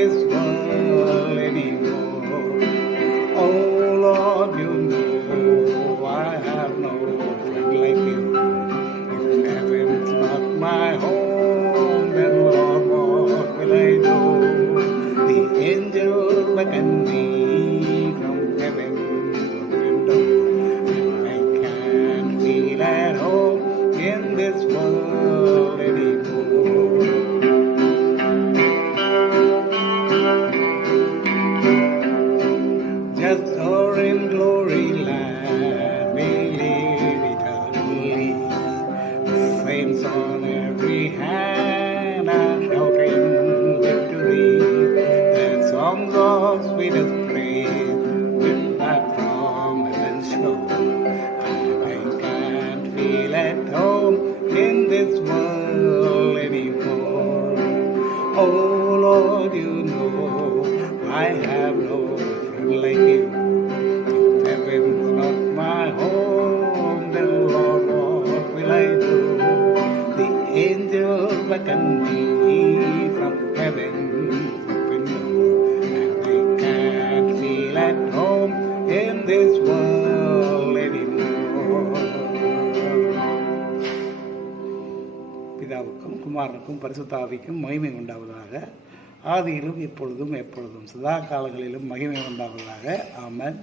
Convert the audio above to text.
this world anymore. Oh Lord, you know I have no friend like you. If heaven's not my home, then Lord, what will I do? The angel beckoned me from heaven's window, and I can't feel at home in this world anymore. Just or in glory land we live eternally. Saints on every hand are shouting victory. Their songs of sweetest praise with that from heaven's shore. And I can't feel at home in this world anymore. Oh Lord, you know I have no friend like you. If heaven's not my home, then Lord, what will I do? The angel beckoned me from heaven's window, and I can't feel at home in this world anymore. பிதாவுக்கும் குமாரனுக்கும் பரிசுத்த ஆவிக்கும் மகிமை உண்டாவதாக. ஆதியிலும் இப்பொழுதும் எப்பொழுதும் சதா காலங்களிலும் மகிமை உண்டாவதாக. ஆமென்.